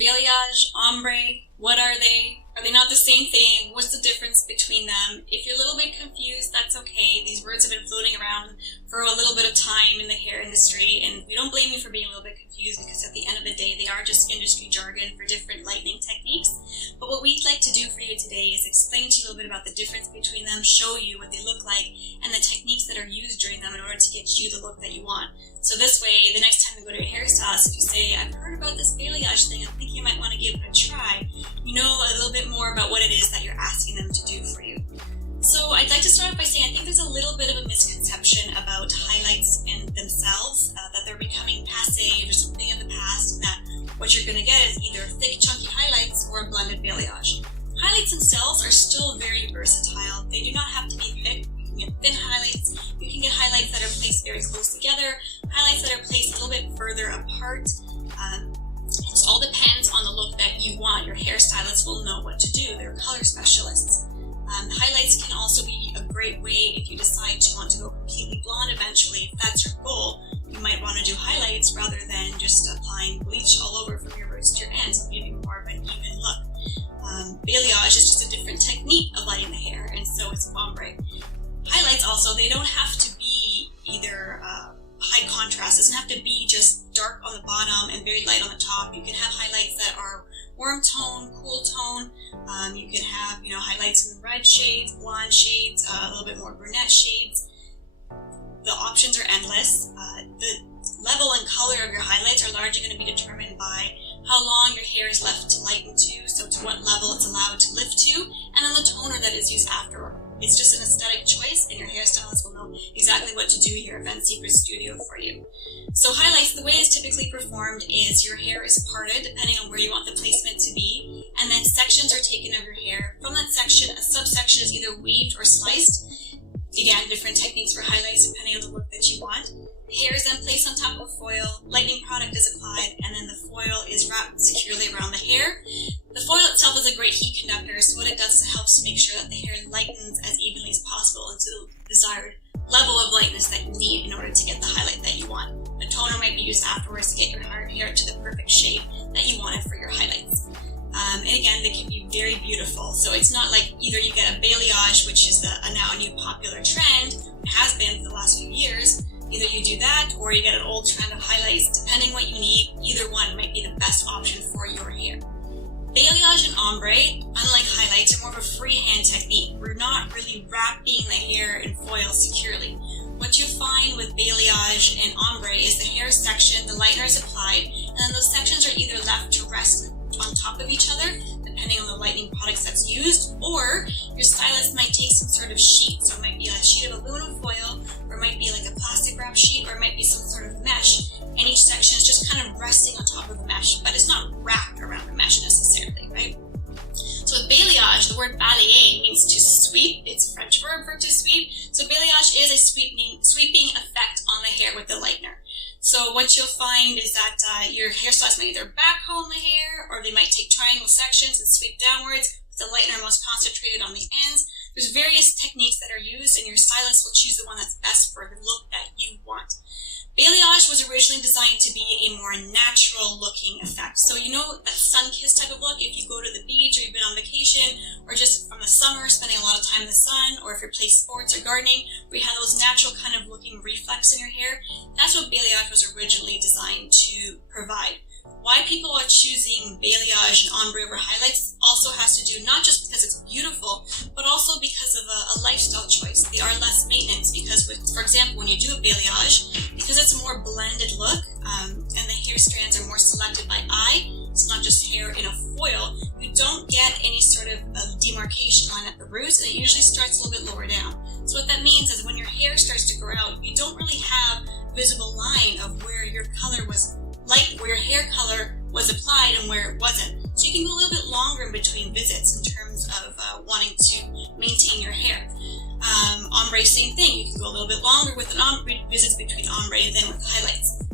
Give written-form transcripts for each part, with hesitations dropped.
Balayage, ombre, what are they? Are they not the same thing? What's the difference between them? If you're a little bit confused, that's okay. These words have been floating around for a little bit of time in the hair industry, and we don't blame you for being a little bit confused, because at the end of the day, they are just industry jargon for different lightening techniques. But what we'd like to do for you today is explain to you a little bit about the difference between them, show you what they look like, and the techniques that are used during them in order to get you the look that you want. So this way, the next time you go to a hairstylist, if you say, I've heard about this balayage thing, I think you might want to give it a try, you know a little bit more about what it is that you're asking them to do for you. So I'd like to start off by saying I think there's a little bit of a misconception about highlights in themselves, that they're becoming passé or something of the past, and that what you're going to get is either thick, chunky highlights or a blended balayage. Highlights themselves are still very versatile. They do not have to be thick. You can get thin highlights. You can get highlights that are placed very close together, highlights that are placed a little bit further apart. It just all depends on the look that you want. Your hairstylist will know what to do. They're color specialists. Highlights can also be a great way if you decide to want to go completely blonde eventually. If that's your goal, you might want to do highlights rather than just applying bleach all over from your roots to your ends. It'll give you more of an even look. Balayage is just a different technique of lighting the hair, and so is ombre. Highlights also, they don't have to be either high contrast. It doesn't have to be just dark on the bottom and very light on the top. You can have highlights that are warm tone, cool tone. You can have, highlights in the red shades, blonde shades, a little bit more brunette shades. The options are endless. The level and color of your highlights are largely going to be determined by how long your hair is left to lighten to, so to what level it's allowed to lift to, and then the toner that is used afterward. It's just an aesthetic choice, and your hairstylist will know exactly what to do here at Event Secret Studio for you. So highlights, the way it's typically performed is your hair is parted depending on where you want the placement to be, and then sections are taken of your hair. From that section, a subsection is either weaved or sliced. Again, different techniques for highlights depending on the look that you want. The hair is then placed on top of foil, lightening product is applied, and then the foil is wrapped securely around the hair. The foil itself is a great heat conductor, so what it does is it helps to make sure that the hair lightens as evenly as possible into the desired level of lightness that you need in order to get the highlight that you want. The toner might be used afterwards to get your hair to the perfect shape that you wanted for your highlights. And again, they can be very beautiful. So it's not like either you get a balayage, which is now a new popular trend, it has been for the last few years. Either you do that or you get an old trend of highlights. Depending what you need, either one might be the best option for your hair. Balayage and ombre, unlike highlights, are more of a freehand technique. We're not really wrapping the hair in foil securely. What you find with balayage and ombre is the hair section, the lightener is applied, and then those sections are either left to rest on top of each other, depending on the lightening products that's used, or your stylist might take some sort of sheet. So it might be a sheet of aluminum foil, or it might be like a plastic wrap sheet, or it might be some sort of mesh, and each section is just kind of resting on top of the mesh, but it's not wrapped around the mesh necessarily, right? So with balayage, the word balayer means to sweep. It's a French verb for to sweep. So balayage is a sweeping effect on the hair with the lightener. So what you'll find is that your hairstylist might either backcomb the hair, or they might take triangle sections and sweep downwards with the lightener most concentrated on the ends. There's various techniques that are used, and your stylist will choose the one that's best for the look that you want. Balayage was originally designed to be a more natural looking effect. So that sun-kissed type of look, if you go to the beach or you've been on vacation, or just from the summer spending a lot of time in the sun, or if you're playing sports or gardening, where you have those natural kind of looking reflex in your hair, that's what balayage was originally designed to provide. Why people are choosing balayage and ombre over highlights also has to do not just because it's beautiful, but also because of a lifestyle choice. They are less maintenance because, for example, when you do a balayage, because it's a more blended look and the hair strands are more selected by eye, it's not just hair in a foil, you don't get any sort of demarcation line at the roots, and it usually starts a little bit lower down. So what that means is when your hair starts to grow out, you don't really have a visible line of where your color was where your hair color was applied and where it wasn't. So you can go a little bit longer in between visits in terms of wanting to maintain your hair. Ombre, same thing. You can go a little bit longer with visits between ombre than with highlights.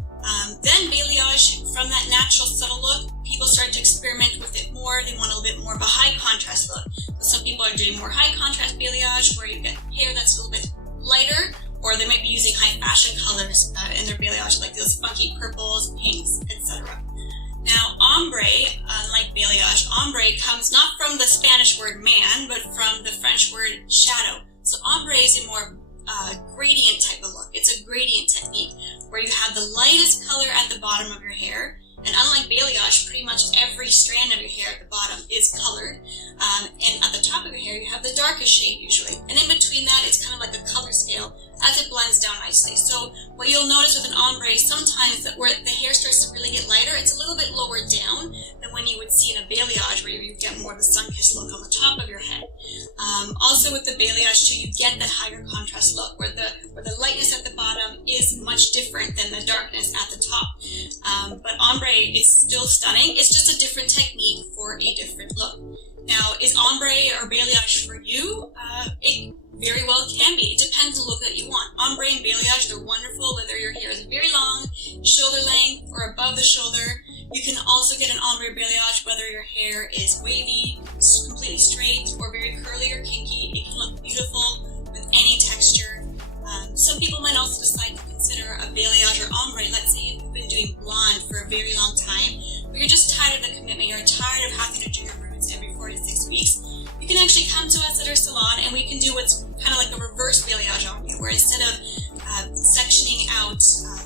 Then balayage, from that natural subtle look, people start to experiment with it more. They want a little bit more of a high contrast look. So some people are doing more high contrast balayage where you get hair that's a little bit lighter, or they might be using high fashion colors in their balayage, like those funky purples, pinks, etc. Now, ombre, from the Spanish word man, but from the French word shadow. So ombre is a more gradient type of look. It's a gradient technique where you have the lightest color at the bottom of your hair, and unlike balayage, pretty much every strand of your hair at the bottom is colored, and at the top of your hair you have the darkest shade usually, and in between that it's kind of like a color scale as it blends down nicely. So what you'll notice with an ombre, sometimes that where the hair starts to really get lighter, it's a little bit lower down than when you would see in a balayage, where you get more of the sun-kissed look on the top of your head. Also with the balayage too, you get that higher contrast look where the lightness at the bottom is much different than the darkness at the top. But ombre is still stunning. It's just a different technique for a different look. Now, is ombre or balayage for you? It very well can be. It depends on the look that you want. Ombre and balayage, they're wonderful whether your hair is very long, shoulder length, or above the shoulder. You can also get an ombre balayage whether your hair is wavy, completely straight, or very curly or kinky. It can look beautiful with any texture. Some people might also decide to consider a balayage or ombre. Let's say you've been doing blonde for a very long time, but you're just tired of the commitment, you're tired of having to do your roots every 4 to 6 weeks. You can actually come to us at our salon and we can do what's kind of like a reverse balayage on you, where instead of sectioning out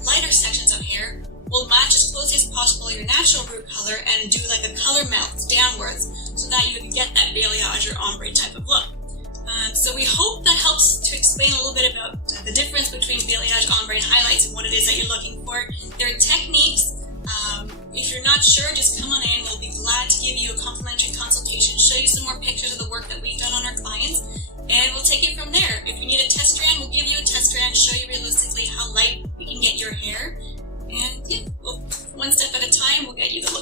lighter sections of hair, we'll match as closely as possible your natural root color and do like a color melt downwards so that you can get that balayage or ombre type of look. So we hope that helps to explain a little bit about the difference between balayage, ombre, and highlights and what it is that you're looking for. There are techniques. If you're not sure, just come on in. We'll be glad to give you a complimentary consultation, show you some more pictures of the work that we've done on our clients, and we'll take it from there. If you need a test strand, we'll give you a test strand, show you realistically how light we can get your hair, and yeah, one step at a time, we'll get you the